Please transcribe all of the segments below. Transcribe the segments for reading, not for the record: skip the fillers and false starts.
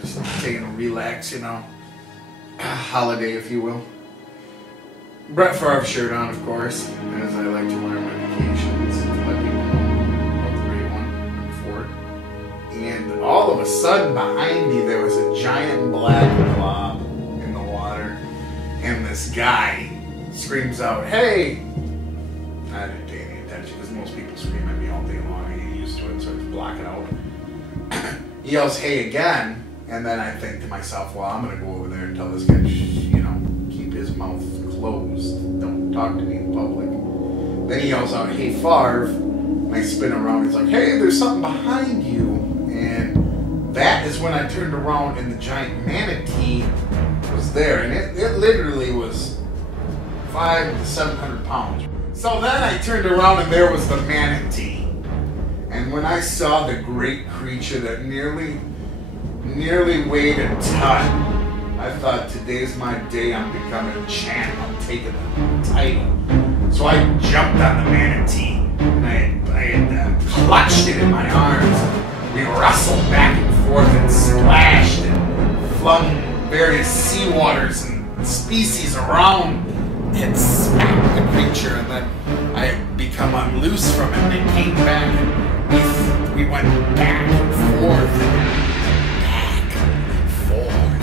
just taking a relax, you know, holiday, if you will. Brett Favre shirt on, of course, as I like to wear on my vacations to let people know about the great one for it. And all of a sudden, behind me, there was a giant black blob in the water, and this guy screams out, "Hey!" I didn't pay any attention because most people scream at me all day long. I get used to it, so I just block it out. He yells, "Hey," again, and then I think to myself, well, I'm going to go over there and tell this guy, you know, keep his mouth closed. Don't talk to me in public. Then he yells out, "Hey, Favre." And I spin around. He's like, "Hey, there's something behind you." And that is when I turned around and the giant manatee was there. And it literally was 500 to 700 pounds. So then I turned around and there was the manatee. And when I saw the great creature that nearly weighed a ton, I thought, today's my day. I'm becoming a champ. I'm taking the title. So I jumped on the manatee and I had clutched it in my arms. We wrestled back and forth and splashed and flung various seawaters and species around and smacked the creature, and then I had become unloose from it, and it came back, and we went back and forth, and back, and forth,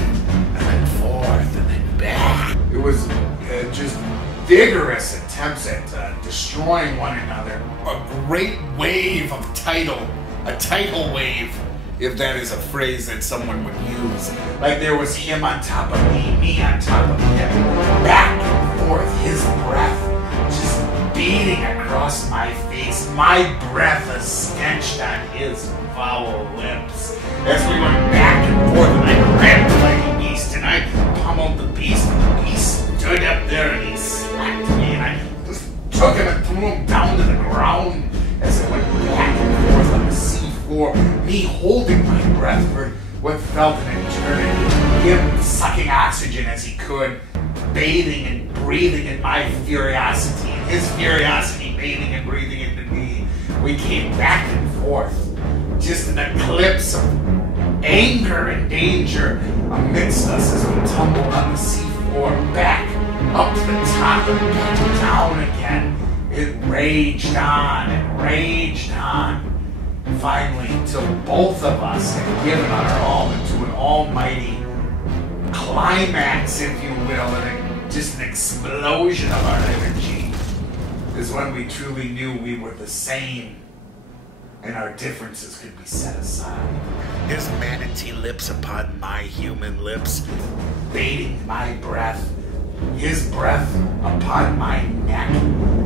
and then forth, and then back. It was just vigorous attempts at destroying one another. A great wave of a tidal wave, if that is a phrase that someone would use. Like there was him on top of me on top of him, back and forth, his breath just beating across my face, my breath a stench on his foul lips. As we went back and forth, and I grabbed like a beast, and I pummeled the beast, and the beast stood up there, and he slapped me, and I just took him and threw him down to the ground as I went back and forth on the seafloor, me holding my breath for what felt an eternity, him sucking oxygen as he could, bathing and breathing in my curiosity, and his curiosity bathing and breathing into me. We came back and forth, just an eclipse of anger and danger amidst us as we tumbled on the seafloor, back up to the top and back down again. It raged on and raged on. Finally, until both of us had given our all into an almighty climax, if you will, and just an explosion of our energy, is when we truly knew we were the same and our differences could be set aside. His manatee lips upon my human lips, baiting my breath, his breath upon my neck,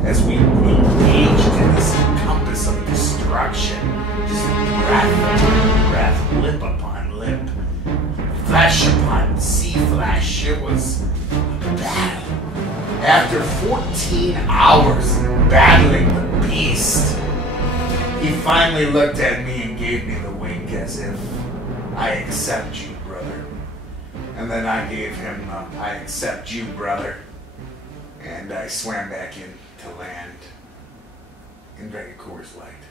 as we engaged in this compass of destruction. Just breath upon breath, lip upon lip, flesh upon sea flesh. It was a battle. After 14 hours battling the beast, he finally looked at me and gave me the wink as if, "I accept you, brother." And then I gave him "I accept you, brother." And I swam back in to land and drank a Coors Light.